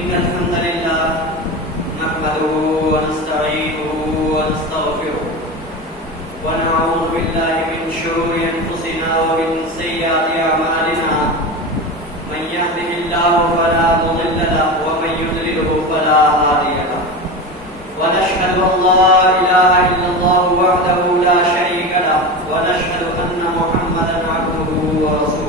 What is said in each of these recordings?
إن الحمد لله نحمده ونستعينه ونستغفره ونعوذ بالله من شرور أنفسنا ومن سيئات أعمالنا من يهده الله فلا مضل له ومن يضلله فلا هادي له ونشهد أن لا إله إلا الله وحده لا شريك له ونشهد أن محمدا عبده ورسوله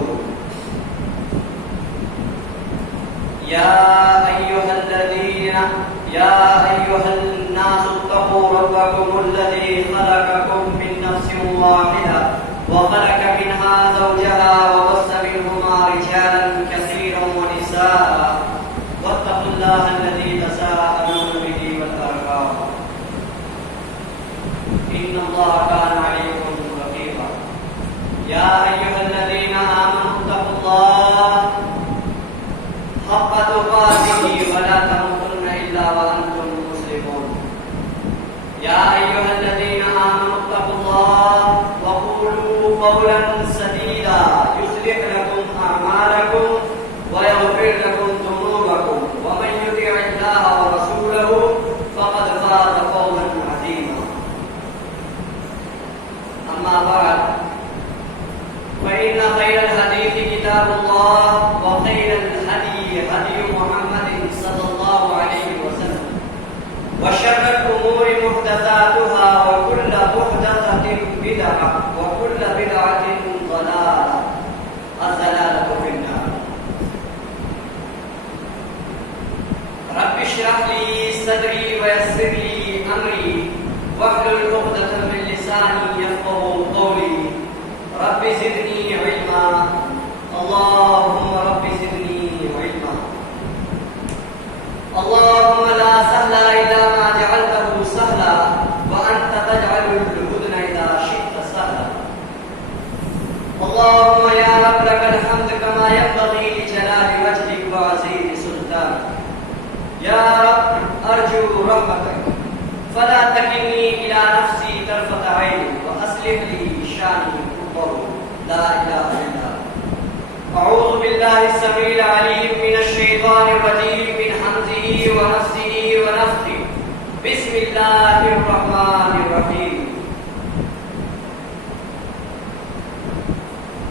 يا أيها الناس اتقوا ربكم الذي خلقكم من نفس واحدة وخلق منها زوجها وبث منهما رجالا كثيرا ونساء واتقوا الله الذي تساءلون به والأرحام إن الله كان عليكم رقيبا يا أيها الذين آمنوا اتقوا الله حق تقاته ولا تموتن إلا وأنتم مسلمون يا أيها الذين آمنوا اتقوا الله وقولوا قولا سديدا يصلح لكم أعمالكم ويغفر لكم ذنوبكم ومن يطع الله ورسوله فقد فاز فوزا عظيما أما بعد فإن خير الحديث كتاب الله وخير الهدي هدي محمد صلى الله عليه وسلم وشر الأمور محدثاتها وكل محدثة بدعة وكل بدعة ضلالة الضلالة في النار رب اشرح لي صدري ويسر لي أمري واحلل عقدة من لساني يفقهوا قولي رب زدني علما اللهم رب زدني علما اللهم لا سهل إلا ما جعلته سهلا وأنت تجعل الحزن إذا شئت سهلا اللهم يا رب لك الحمد كما ينبغي لجلال وجهك وعظيم سلطانك يا رب أرجو رحمتك فلا تكلني إلى نفسي طرفة عين وأصلح لي شاني لا إله إلا أعوذ بالله السميع العليم من الشيطان الرجيم من حمزه ونفسه ونفثه بسم الله الرحمن الرحيم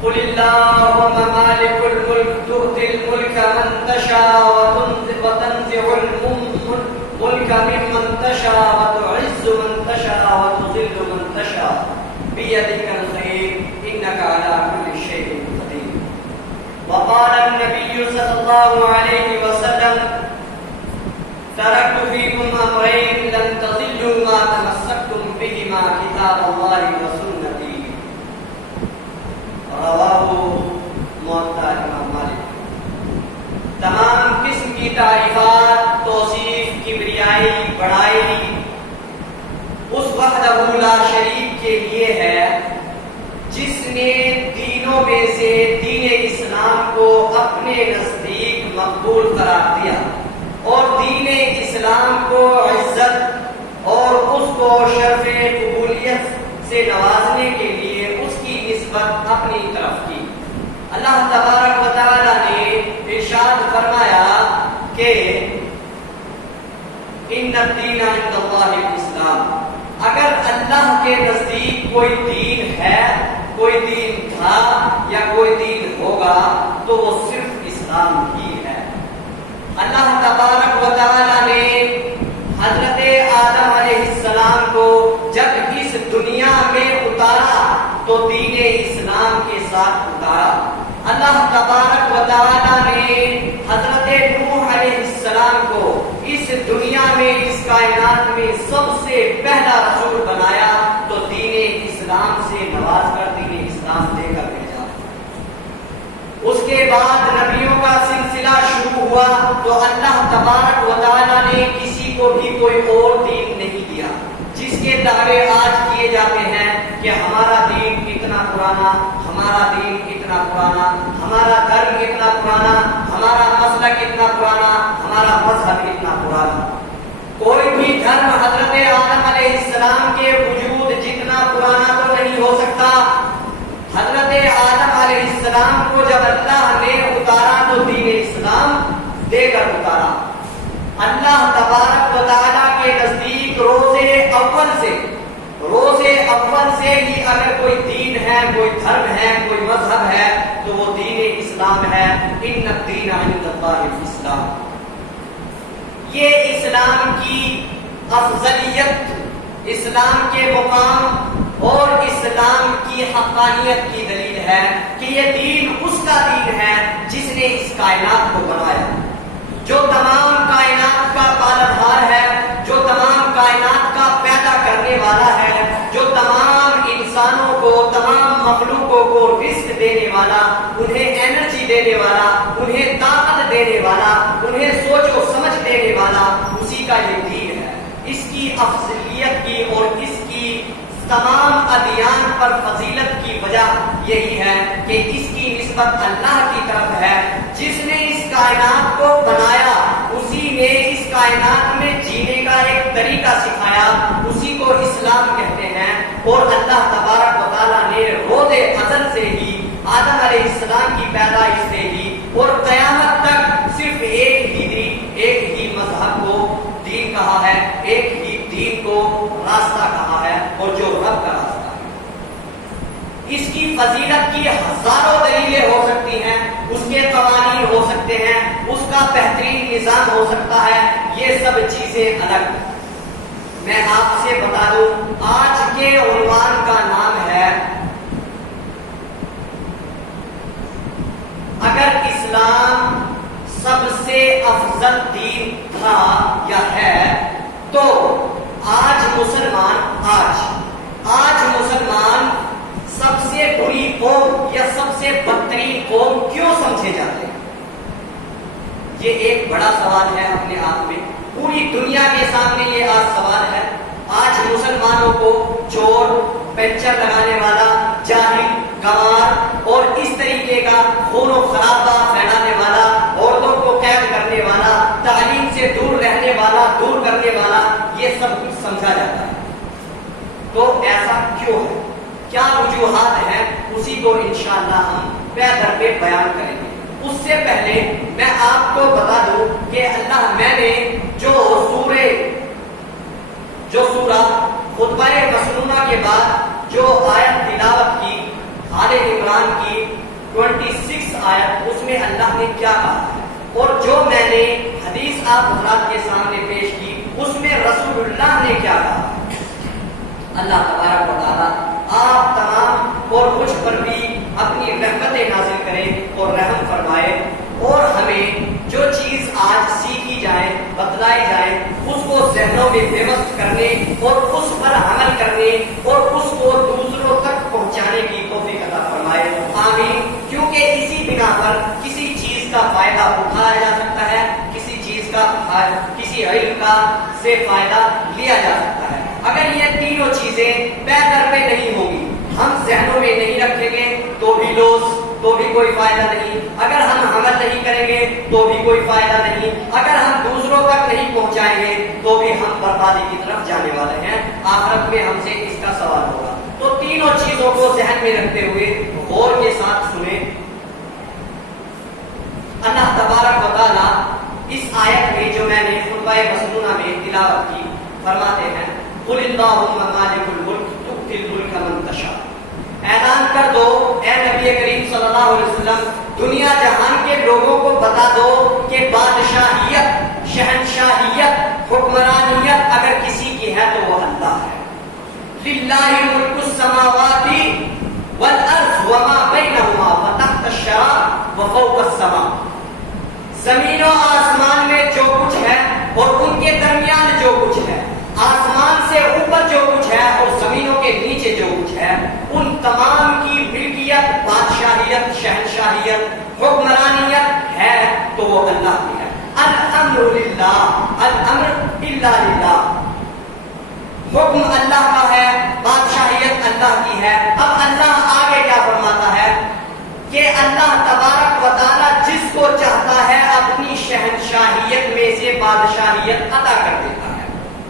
قل اللهم مالك الملك تؤتي الملك من تشاء وتنزع الملك ممن تشاء وتعز من تشاء وتذل من تشاء بيدك الخير إنك على كل شيء قدير وقال النبي صلى الله عليه وسلم تركت فيكم أمرين لن تضلوا ما تمسكتم بهما كتاب الله وسنتي رواه موطا امام مالک تمام قسم کی تعریفات توصیف کبریائی بڑائی اس وحدہ لا شریک کے لیے ہے جس نے دینوں میں سے دین اسلام کو اپنے نزدیک مقبول قرار دیا اور دین اسلام کو عزت اور اس کو شرف قبولیت سے نوازنے کے لیے اس کی نسبت اپنی طرف کی اللہ تبارک و تعالی نے ارشاد فرمایا کہ ان الدین عند اللہ الاسلام اگر اللہ کے نزدیک کوئی دین ہے کوئی دین تھا یا کوئی دین ہوگا تو وہ صرف اسلام ہی ہے اللہ تبارک و تعالی نے حضرت آدم علیہ السلام کو جب اس دنیا میں اتارا تو دین اسلام کے ساتھ اتارا اللہ تبارک و تعالی نے حضرت نوح علیہ السلام کو اس دنیا میں اس کائنات میں سب سے پہلا رسول بنایا تو دین اسلام سے نواز کر دین اسلام دے کر بھیجا اس کے بعد نبیوں کا سلسلہ شروع ہوا تو اللہ تبارک و تعالی نے کسی کو بھی کوئی اور دین نہیں دیا جس کے دعوے آج کیے جاتے ہیں کہ ہمارا دین اتنا پرانا ہمارا دین اتنا پرانا ہمارا دھرم اتنا پرانا ہمارا مسلک اتنا پرانا ہمارا مذہب اتنا پرانا کوئی بھی دھرم حضرت آدم علیہ السلام کے وجود جتنا پرانا تو نہیں ہو سکتا حضرت آدم علیہ السلام کو جب اللہ نے اتارا تو دین اسلام دے کر اتارا اللہ تبارک و تعالیٰ کے نزدیک روز اول سے ہی اگر کوئی دین ہے، کوئی دھرم ہے، کوئی مذہب ہے تو وہ دین اسلام ہے۔ ان الدین عند اللہ الاسلام، یہ اسلام کی افضلیت، اسلام کے مقام اور اسلام کی حقانیت کی دلیل ہے کہ یہ دین اس کا دین ہے جس نے اس کائنات کو بنایا، جو تمام کائنات کا پالنہار ہے، جو تمام کائنات کا پیدا کرنے والا ہے، جو تمام انسانوں کو، تمام مخلوقوں کو رزق دینے والا، انہیں انرجی دینے والا، انہیں طاقت دینے والا، انہیں سوچ و سمجھ دینے والا، اسی کا یہ دین ہے۔ اس کی افضلیت کی اور اس کی تمام ادیان پر فضیلت کی وجہ یہی ہے کہ اس کی نسبت اللہ کی طرف ہے، جس نے اس کائنات کو بنایا، اسی نے اس کائنات میں جینے کا ایک طریقہ سکھایا، اسی کو اسلام کہتے ہیں۔ اور اللہ تبارک و تعالیٰ نے روز ازل سے ہی، آدم علیہ السلام کی پیدائش سے ہی اور قیامت تک صرف ایک ہی مذہب کو دین کہا ہے، ایک ہی دین کو راستہ کہا ہے، اور جو رب کا راستہ ہے۔ اس کی فضیلت کی ہزاروں دلیلیں ہو سکتی ہیں، اس کے قوانین ہو سکتے ہیں، اس کا بہترین نظام ہو سکتا ہے، یہ سب چیزیں الگ۔ میں آپ سے بتا دوں، آج کے عنوان کا نام ہے، اگر اسلام سب سے افضل دین تھا یا ہے تو آج مسلمان سب سے بری قوم یا سب سے بدترین قوم کیوں سمجھے جاتے ہیں؟ یہ ایک بڑا سوال ہے اپنے آپ میں، پوری دنیا کے سامنے یہ آج سوال ہے۔ آج مسلمانوں کو چور، پنچر لگانے والا، جاہل، گنوار اور اس طریقے کا خون و خرابہ پھیلانے والا، عورتوں کو قید کرنے والا، تعلیم سے دور رہنے والا، دور کرنے والا، یہ سب کچھ سمجھا جاتا ہے۔ تو ایسا کیوں ہے؟ کیا وجوہات ہیں؟ اسی کو انشاءاللہ ہم پہ در پہ بیان کریں گے۔ اس سے پہلے میں آپ کو بتا دوں کہ میں نے جو سورہ خطبہ مسنونہ کے بعد جو آیت تلاوت کی، آل عمران کی 26 آیت، اس میں اللہ نے کیا کہا ہے، اور جو میں نے حدیث آپ حضرات کے سامنے پیش کی، اس میں رسول اللہ نے کیا کہا ہے۔ اللہ تبارک و تعالیٰ آپ تمام اور کچھ پر بھی اپنی رحمتیں نازل کرے اور رحم فرمائے، اور ہمیں جو چیز آج سیکھی جائے، بتلائی جائے، اس کو ذہنوں میں پیوست کرنے اور اس پر عمل کرنے اور اس کو دوسروں تک پہنچانے کی توفیق عطا فرمائے، آمین۔ کیونکہ اسی بنا پر کسی چیز کا فائدہ اٹھایا جا سکتا ہے، کسی علم کا سے فائدہ لیا جا سکتا ہے۔ اگر یہ تینوں چیزیں پے در پہ نہیں ہوں گی، ہم ذہنوں میں نہیں رکھیں گے تو بھی تو بھی کوئی فائدہ نہیں، اگر ہم عمل نہیں کریں گے تو بھی کوئی فائدہ نہیں، اگر ہم دوسروں تک نہیں پہنچائیں گے تو بھی ہم بربادی کی طرف جانے والے ہیں، آخرت میں ہم سے اس کا سوال ہوگا۔ تو تینوں چیزوں کو ذہن میں رکھتے ہوئے غور کے ساتھ سنیں۔ اللہ تبارک و تعالیٰ اس آیت میں جو میں نے خطبہ مسنونہ میں تلاوت کی، فرماتے ہیں قل اللہم مالک الملک تؤتی الملک من تشاء۔ اعلان کر دو اے نبی کریم صلی اللہ علیہ وسلم، دنیا جہان کے لوگوں کو بتا دو کہ بادشاہیت، شہنشاہیت، حکمرانیت اگر کسی کی ہے تو وہ اللہ ہے۔ للہ ملک السماوات والارض وما بینہما وتحت الشرى وفوق السماء۔ زمین و آسمان میں جو کچھ ہے اور ان کے درمیان جو کچھ ہے، آسمان سے اوپر جو کچھ ہے اور زمینوں کے نیچے جو کچھ ہے، ان تمام کی ملکیت، بادشاہیت، شہنشاہیت، حکمرانیت ہے تو وہ اللہ کی ہے۔ الامر للہ، الامر الا للہ، حکم اللہ کا ہے، بادشاہیت اللہ کی ہے۔ اب اللہ آگے کیا فرماتا ہے کہ اللہ تبارک و تعالیٰ جس کو چاہتا ہے اپنی شہنشاہیت میں سے بادشاہیت عطا کر دیتا ہے،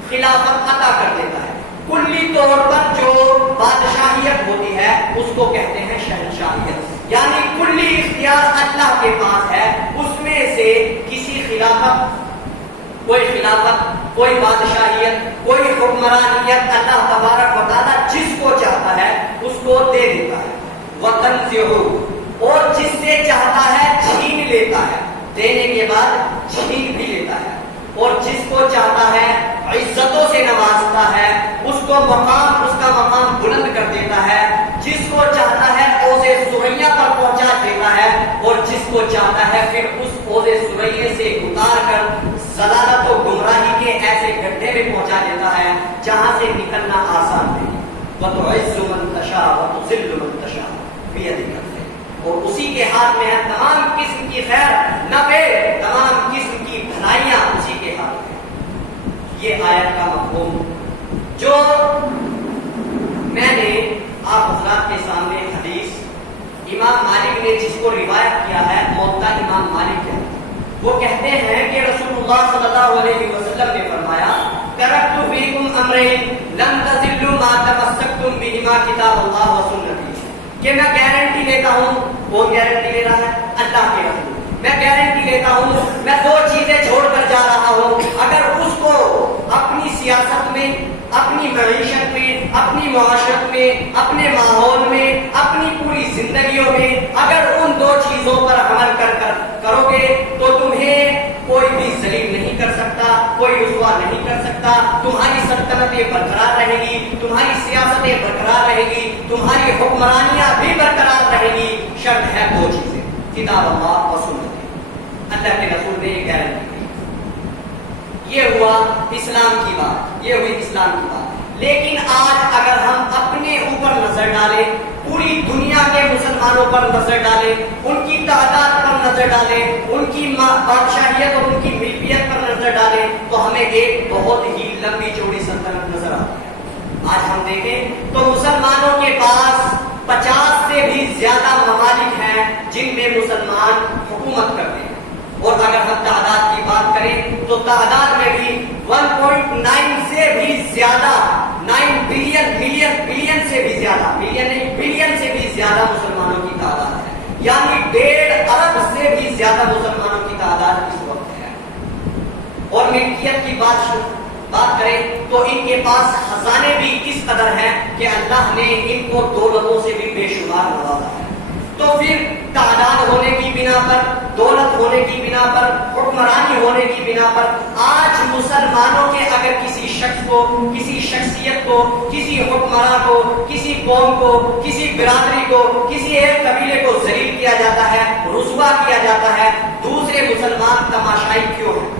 خلافت عطا کر دیتا ہے۔ کلی طور پر جو بادشاہیت ہوتی ہے اس کو کہتے ہیں شہنشاہیت، یعنی کلی اختیار اللہ کے پاس ہے، اس میں سے کسی خلافت کوئی خلافت، کوئی بادشاہیت، کوئی حکمرانیت اللہ تبارک و تعالیٰ جس کو چاہتا ہے اس کو دے دیتا ہے، وَتَنزِعُ، اور جس سے چاہتا ہے چھین لیتا ہے، دینے کے بعد چھین بھی لیتا ہے، اور جس کو چاہتا ہے عزتوں سے نوازتا ہے، اس کو مقام، اس کا مقام بلند کر دیتا ہے، جس کو چاہتا ہے اوزے سریا پر پہنچا دیتا ہے، اور جس کو چاہتا ہے پھر اس اوزے سریے سے اتار کر ضلالت و گمراہی کے ایسے گڈھے میں پہنچا دیتا ہے جہاں سے نکلنا آسان نہیں۔ وَتُعِزُّ مَن تَشَاءُ وَتُذِلُّ مَن تَشَاءُ بِيَدِكَ الْخَيْرُ، اور اسی کے ہاتھ میں ہے تمام قسم کی خیر، نفع، تمام قسم کی بھلائیاں اسی کے ہاتھ میں۔ یہ آیت کا مفہوم جو میں نے آپ حضرات کے سامنے حدیث امام مالک نے جس کو روایت کیا ہے، موطا امام مالک ہے، وہ کہتے ہیں کہ رسول اللہ صلی اللہ علیہ وسلم نے فرمایا ترکت فیکم امرین لن تضلوا ما تمسکتم بہما کتاب اللہ و سنتی، کہ میں گارنٹی لیتا ہوں، کون گارنٹی لے رہا ہے؟ اللہ کے رسول۔ میں گارنٹی لیتا ہوں، میں دو چیزیں چھوڑ کر جا رہا ہوں، اگر اس کو اپنی سیاست میں، اپنی معیشت میں، اپنی معاشرت میں، اپنے ماحول میں، اپنی پوری زندگیوں میں اگر ان دو چیزوں پر عمل کرو گے تو تمہیں کوئی بھی ذلیل نہیں کر سکتا، کوئی رسوا نہیں کر سکتا، تمہاری سلطنتیں برقرار رہے گی، تمہاری سیاستیں برقرار رہے گی، تمہاری حکمرانیاں بھی برقرار رہے گی، شرط ہے دو چیزیں، کتاب اللہ و سنت۔ اللہ کے رسول نے یہ گارنٹی دی۔ یہ ہوا اسلام کی بات، یہ ہوئی اسلام کی بات۔ لیکن آج اگر ہم اپنے اوپر نظر ڈالیں، پوری دنیا کے مسلمانوں پر نظر ڈالیں، ان کی تعداد پر نظر ڈالیں، ان کی بادشاہیت اور ان کی ملکیت پر نظر ڈالیں تو ہمیں ایک بہت ہی لمبی چوڑی سلطنت نظر آتی ہے۔ آج ہم دیکھیں تو مسلمانوں کے پاس 50 سے بھی زیادہ ممالک ہیں جن میں مسلمان حکومت کرتے ہیں، اور اگر ہم تعداد کی بات کریں تو تعداد میں بھی 1.9 سے بھی زیادہ، 9 بلین سے بھی زیادہ، ملین نہیں بلین سے بھی زیادہ مسلمانوں کی تعداد ہے، یعنی 1.5 ارب سے بھی زیادہ مسلمانوں کی تعداد اس وقت ہے۔ اور ملکیت کی بات کریں تو ان کے پاس خزانے بھی اس قدر ہیں کہ اللہ نے ان کو دولتوں سے بھی بے شمار نوازا ہے۔ تو پھر تعداد ہونے کی بنا پر، دولت ہونے کی بنا پر، حکمرانی ہونے کی بنا پر آج مسلمانوں کے اگر کسی شخص کو، کسی شخصیت کو، کسی حکمراں کو، کسی قوم کو، کسی برادری کو، کسی ایک قبیلے کو ذلیل کیا جاتا ہے، رسوا کیا جاتا ہے، دوسرے مسلمان تماشائی کیوں ہیں؟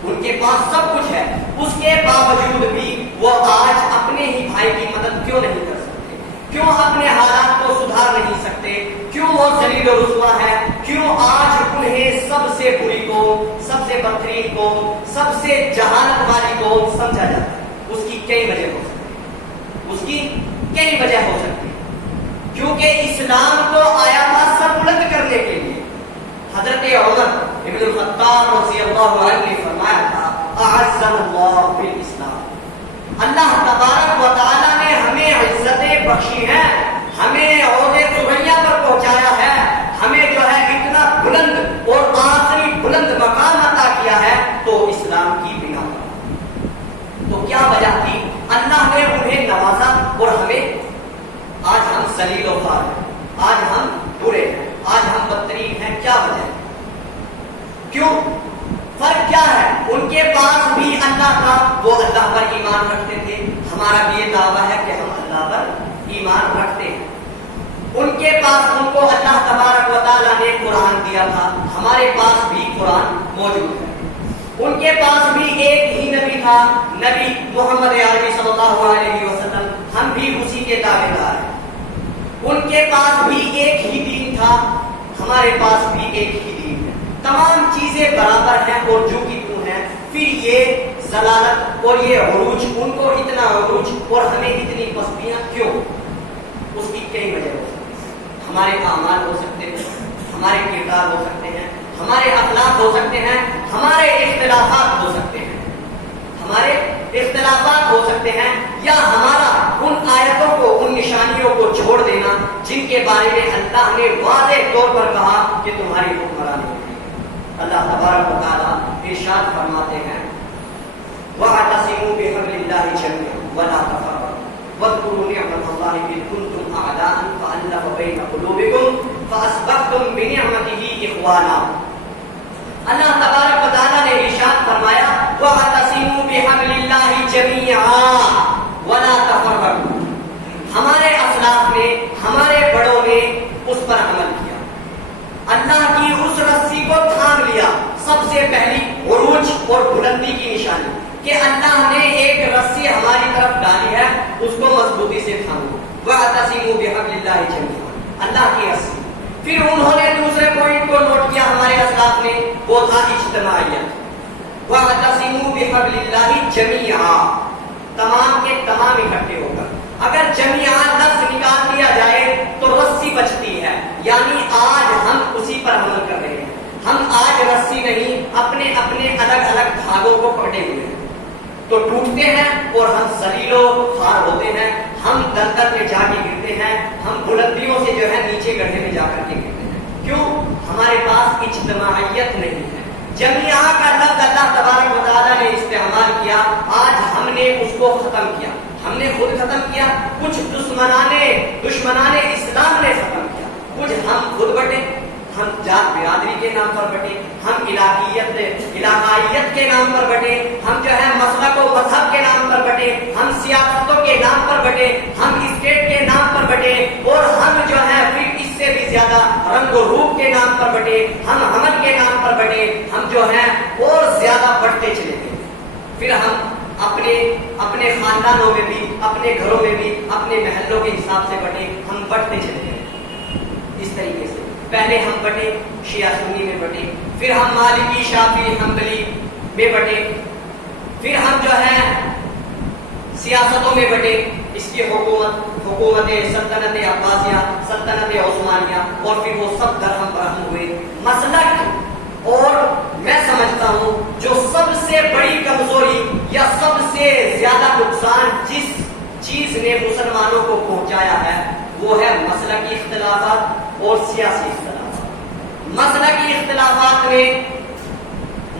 ان کے پاس سب کچھ ہے، اس کے باوجود بھی وہ آج اپنے ہی بھائی کی مدد کیوں نہیں کر سکتے؟ کیوں اپنے حالات کو سدھار نہیں سکتے؟ کیوں وہ ذلیل و رسوا ہے؟ کیوں آج انہیں سب سے بری قوم، سب سے بدترین قوم، سب سے جہالت والی قوم سمجھا جاتا ہے؟ اس کی کئی وجہ ہو سکتی ہے، اس کی کئی وجہ ہو سکتی ہے، کیونکہ اسلام تو آیا تھا سر بلند کرنے کے لیے۔ حضرت عمر ابن الخطاب رضی اللہ عنہ نے فرمایا تھا اعزنا اللہ بالاسلام، اللہ تبارک و تعالیٰ نے ہمیں عزتیں بخشی ہیں، ہمیں عہدے سریا پر پہنچایا ہے، ہمیں جو ہے اتنا بلند اور آخری بلند مقام عطا کیا ہے تو اسلام کی بنا پر۔ تو کیا وجہ تھی؟ اللہ نے انہیں نوازا اور ہمیں، آج ہم ذلیل و خوار ہیں، آج ہم برے ہیں، آج ہم بدترین ہیں۔ کیا وجہ ہے؟ کیوں؟ فرق کیا ہے؟ ان کے پاس بھی اللہ تھا، وہ اللہ پر ایمان رکھتے تھے، ہمارا بھی یہ دعویٰ ہے کہ ہم اللہ پر ایمان رکھتے ہیں۔ ان کے پاس، ان کو اللہ تبارک و تعالیٰ نے قرآن دیا تھا، ہمارے پاس بھی قرآن موجود ہے۔ ان کے پاس بھی ایک ہی نبی تھا، نبی محمد عربی صلی اللہ علیہ وسلم، ہم بھی اسی کے تابع دار ہیں۔ ان کے پاس بھی ایک ہی دین تھا، ہمارے پاس بھی ایک ہی دین ہے، تمام چیزیں برابر ہیں اور جو کی توں ہیں۔ پھر یہ ضلالت اور یہ عروج، ان کو اتنا عروج اور ہمیں اتنی پستیاں کیوں؟ اس کی کئی وجہ ہو سکتی ہیں، ہمارے اعمال ہو سکتے ہیں، ہمارے کردار ہو سکتے ہیں، ہمارے اخلاق ہو سکتے ہیں، ہمارے اختلافات ہو سکتے ہیں، ہمارے اختلافات ہو سکتے ہیں، یا ہمارا ان آیتوں کو، ان نشانیوں کو چھوڑ دینا جن کے بارے میں اللہ نے واضح طور پر کہا کہ تمہاری حکمرانی ہوگی۔ اللہ تبارک و تعالیٰ ارشاد فرماتے ہیں وَاعْتَصِمُوا بِحَبْلِ اللَّهِ جَمِيعًا وَلَا تَفَرَّقُوا وَاذْكُرُوا نِعْمَةَ اللَّهِ إِذْ كُنتُمْ أَعْدَاءً فَأَلَّفَ بَيْنَ قُلُوبِكُمْ فَأَصْبَحْتُمْ بِنِعْمَتِهِ إِخْوَانًا. اللہ تبارک و تعالیٰ نے ارشاد فرمایا وَاعْتَصِمُوا بِحَبْلِ اللَّهِ جَمِيعًا وَلَا تَفَرَّقُوا. ہمارے اسلاف نے، ہمارے بڑوں نے اس پر عمل کیا، اللہ کی اس رسی کو تھام لیا. سب سے پہلی عروج اور بلندی کی نشانی کہ اللہ نے ایک رسی ہماری طرف ڈالی ہے، اس کو مضبوطی سے تھامو. وَاعْتَصِمُوا بِحَبْلِ اللَّهِ جَمِيعًا، اللہ کی رسی. پھر انہوں نے دوسرے پوائنٹ کو نوٹ کیا ہمارے اسلاف نے، وہ تھا اجتماعیت. وَاعْتَصِمُوا بِحَبْلِ اللَّهِ جَمِيعًا، تمام کے تمام اکٹھے ہو کر. اگر جميعا لفظ نکال دیا جائے تو رسی بچتی ہے، یعنی آج ہم اسی پر عمل کر رہے ہیں. ہم آج رسی نہیں، اپنے اپنے الگ الگ دھاگوں کو پکڑے ہوئے ہیں تو ٹوٹتے ہیں اور ہم ذلیل و خوار ہوتے ہیں، ہم دلدل میں جا کے گرتے ہیں، ہم بلندیوں سے جو ہے نیچے گڑھے میں جا کر کے گرتے ہیں. کیوں؟ ہمارے پاس اجتماعیت نہیں ہے. جميعا کا لفظ اللہ تبارک و تعالیٰ نے استعمال کیا، آج ہم نے اس کو ختم کیا، ہم نے خود ختم کیا، کچھ دشمنان اسلام نے ختم کیا، کچھ ہم خود بٹے، ہم جات برادری کے نام پر بٹے، ہم علاقائیت کے نام پر بٹے، ہم جو ہے مسلک و مذہب کے نام پر بٹے، ہم سیاستوں کے نام پر بٹے، ہم اسٹیٹ کے نام پر بٹے، اور ہم جو ہے پھر اس سے بھی زیادہ رنگ و روپ کے نام پر بٹے، ہم عمل کے نام پر بٹے، ہم جو ہے اور زیادہ بڑھتے چلے گئے. پھر ہم اپنے خاندانوں میں بھی، اپنے گھروں میں بھی، اپنے محلوں کے حساب سے بٹے، ہم بٹتے چلے گئے. اس طریقے سے پہلے ہم بٹے شیعہ سنی میں بٹے، پھر ہم مالکی شافعی حنبلی میں بٹے، پھر ہم جو ہے سیاستوں میں بٹے، اس کی حکومت سلطنت عباسیہ، سلطنت عثمانیہ، اور پھر وہ سب درہم برہم ہوئے. مسلک، اور میں سمجھتا ہوں جو سب سے بڑی کمزوری یا سب سے زیادہ نقصان جس چیز نے مسلمانوں کو پہنچایا ہے وہ ہے مسلکی اختلافات اور سیاسی اختلافات. مسلکی اختلافات نے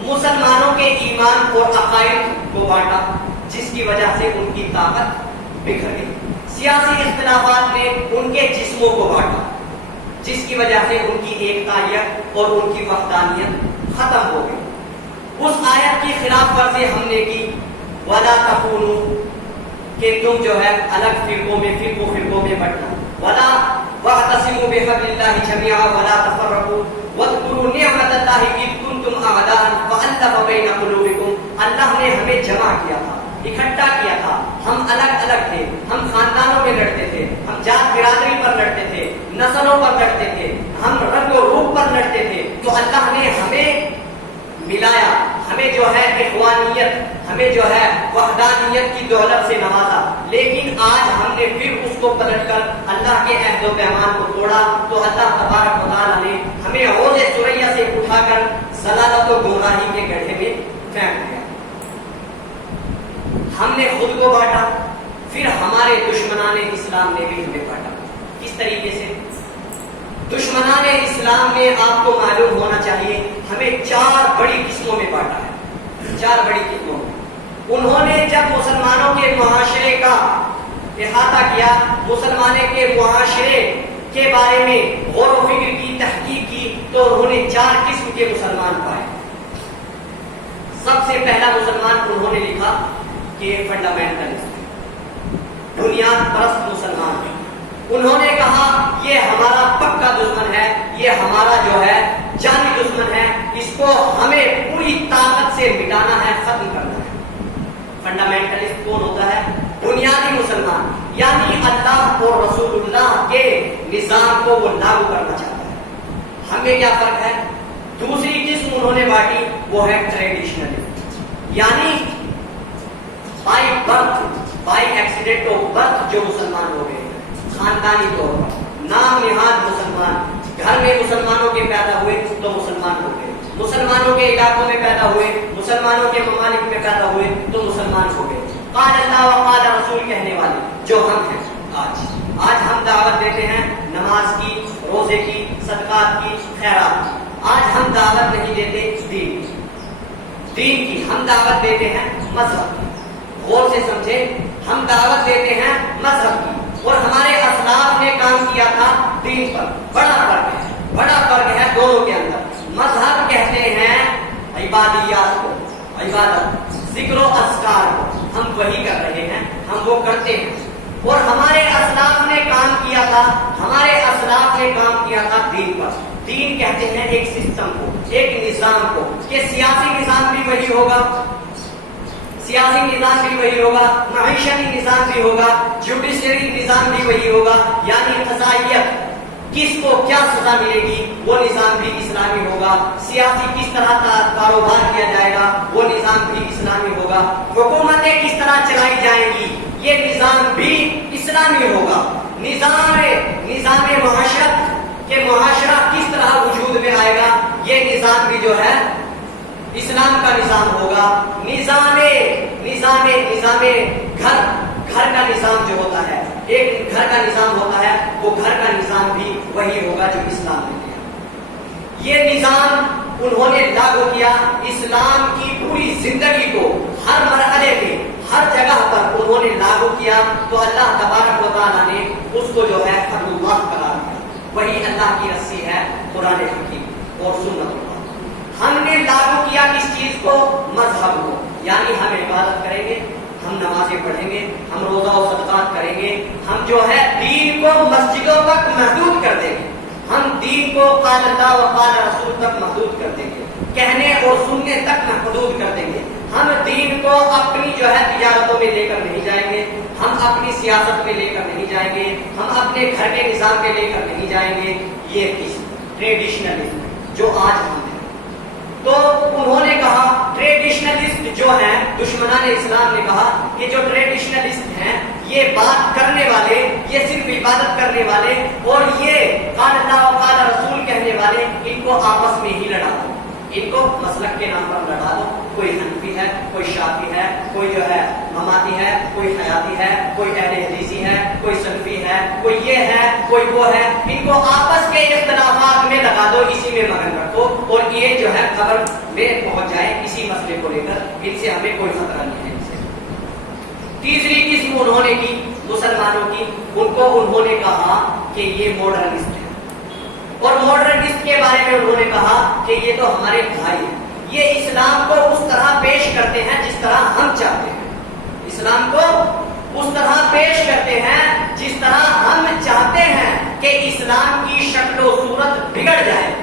مسلمانوں کے ایمان اور عقائد کو بانٹا، جس کی وجہ سے ان کی طاقت بکھر گئی. سیاسی اختلافات نے ان کے جسموں کو بانٹا، جس کی وجہ سے ان کی ایکتائیت اور ان کی وحدانیت ختم ہو گئی. اس آیت کی خلاف ورزی ہم نے کی وَلَا تَكُونُوا، کہ تم جو ہے الگ فرقوں میں بٹنا. وَلَا وَاعْتَصِمُوا بِحَبْلِ اللَّهِ جَمِيعًا وَلَا تَفَرَّقُوا وَاذْكُرُوا نِعْمَةَ اللَّهِ إِذْ كُنتُمْ أَعْدَاءً فَأَلَّفَ بَيْنَ قُلُوبِكُمْ. اللہ نے ہمیں جمع کیا تھا، اکٹھا کیا تھا. ہم الگ الگ تھے، ہم خاندانوں میں لڑتے تھے، ہم جات برادری پر لڑتے تھے، نسلوں پر لڑتے تھے، ہم رنگ و روپ پر لڑتے تھے. تو اللہ نے ہمیں ملایا، ہمیں جو ہے اخوانیت، ہمیں جو ہے وحدانیت کی دولت سے نوازا. لیکن آج ہم نے پھر اس کو پلٹ کر اللہ کے عہد و پیمان کو توڑا. تو اللہ تبارک و تعالیٰ نے ہمیں حوض ثریا سے اٹھا کر ضلالت و گمراہی کے گڑھے میں پھینک دیا. ہم نے خود کو بانٹا، پھر ہمارے دشمنان اسلام نے بھی ہمیں بانٹا. کس طریقے سے؟ دشمنان اسلام نے، آپ کو معلوم ہونا چاہیے، ہمیں 4 بڑی قسموں میں بانٹا ہے. 4 بڑی قسموں میں انہوں نے جب مسلمانوں کے معاشرے کا احاطہ کیا، مسلمانوں کے معاشرے کے بارے میں غور و فکر کی، تحقیق کی، تو انہوں نے 4 قسم کے مسلمان پائے. سب سے پہلا مسلمان انہوں نے لکھا کہ فنڈامنٹلسٹ، بنیاد پرست مسلمان ہے. انہوں نے کہا یہ ہمارا پکا دشمن ہے، یہ ہمارا جو ہے جانی دشمن ہے، اس کو ہمیں پوری طاقت سے مٹانا ہے، ختم کرنا ہے. فنڈامنٹلسٹ کون ہوتا ہے؟ بنیادی مسلمان، یعنی اللہ اور رسول اللہ کے نظام کو وہ لاگو کرنا چاہتا ہے. ہمیں کیا فرق ہے؟ دوسری قسم انہوں نے بانٹی وہ ہے ٹریڈیشنلسٹ، یعنی by birth, by accident of birth جو مسلمان ہو گئے، خاندانی طور پر نام نہاد مسلمان، گھر میں مسلمانوں کے پیدا ہوئے تو مسلمان ہو گئے، مسلمانوں کے علاقوں میں پیدا ہوئے، مسلمانوں کے ممالک میں پیدا ہوئے تو مسلمان ہو گئے. قال اللہ و قال رسول کہنے والے جو ہم ہیں. آج ہم دعوت دیتے ہیں نماز کی، روزے کی، صدقات کی، خیرات کی. آج ہم دعوت نہیں دیتے دین. دین کی، ہم دعوت دیتے ہیں مذہب کی. غور سے سمجھے، ہم دعوت دیتے ہیں مذہب کی، اور ہمارے اسلاف نے کام کیا تھا دین پر. بڑا فرق ہے دونوں کے اندر. مذہب کہتے ہیں عبادیات کو، عبادت، ذکر و اذکار کو، ہم وہی کر رہے ہیں، ہم وہ کرتے ہیں. اور ہمارے اسلاف نے کام کیا تھا دین پر. دین کہتے ہیں ایک سسٹم کو، ایک نظام کو، کہ سیاسی نظام بھی وہی ہوگا، معیشتی نظام بھی ہوگا، جوڈیشری نظام بھی وہی ہوگا. یعنی قضائیت، کس کو کیا سزا ملے گی، وہ نظام بھی اسلامی ہوگا. سیاسی کس طرح کا کاروبار کیا جائے گا، وہ نظام بھی اسلامی ہوگا. حکومتیں کس طرح چلائی جائیں گی، یہ نظام بھی اسلامی ہوگا. نظام معاشرت کہ معاشرہ کس طرح وجود میں آئے گا، یہ نظام بھی جو ہے اسلام کا نظام ہوگا. گھر کا نظام جو ہوتا ہے، ایک گھر کا نظام ہوتا ہے، وہ گھر کا نظام بھی وہی ہوگا جو اسلام نے دیا. یہ نظام انہوں نے لاگو کیا اسلام کی پوری زندگی کو، ہر مرحلے کے ہر جگہ پر انہوں نے لاگو کیا. تو اللہ تبارک و تعالیٰ نے اس کو جو ہے حد اللہ قرار دیا. وہی اللہ کی رسی ہے قرآن حکیم اور سنت اللہ. ہم نے لاگو کیا کس چیز کو، مذہب کو. یعنی ہم عبادت کریں گے، ہم نمازیں پڑھیں گے، ہم روزہ و صدقات کریں گے. ہم جو ہے دین کو مسجدوں تک محدود کر دیں گے. ہم دین کو قال اللہ و قال رسول تک محدود کر دیں گے، کہنے اور سننے تک محدود کر دیں گے. ہم دین کو اپنی جو ہے تجارتوں میں لے کر نہیں جائیں گے، ہم اپنی سیاست میں لے کر نہیں جائیں گے، ہم اپنے گھر کے نظام میں لے کر نہیں جائیں گے. یہ ٹریڈیشنلزم جو آج ہم ہیں. تو انہوں نے کہا ٹریڈیشنلسٹ جو ہیں، دشمنان اسلام نے کہا کہ جو ٹریڈیشنلسٹ ہیں، یہ بات کرنے والے، یہ صرف عبادت کرنے والے اور یہ قال اللہ و قال رسول کہنے والے، ان کو آپس میں ہی لڑا دو، ان کو مسلک کے نام پر لڑا دو. کوئی حنفی ہے، کوئی شافعی ہے، کوئی جو ہے مماتی ہے، کوئی حیاتی ہے، کوئی اہل حدیثی ہے، کوئی سلفی ہے، کوئی یہ ہے، کوئی وہ ہے. ان کو آپس کے اختلافات میں لگا دو، اسی میں مگن رکھو اور یہ جو ہے قبر میں پہنچ جائے اسی مسئلے کو لے کر. ان سے ہمیں کوئی خطرہ نہیں ہے. تیسری قسم انہوں نے کی مسلمانوں کی، ان کو انہوں نے کہا کہ یہ ماڈرنسٹ ہے. اور ماڈرنسٹ کے بارے میں انہوں نے کہا کہ یہ تو ہمارے بھائی ہیں، یہ اسلام کو اس طرح پیش کرتے ہیں جس طرح ہم چاہتے ہیں. اسلام کو اس طرح پیش کرتے ہیں جس طرح ہم چاہتے ہیں کہ اسلام کی شکل و صورت بگڑ جائے.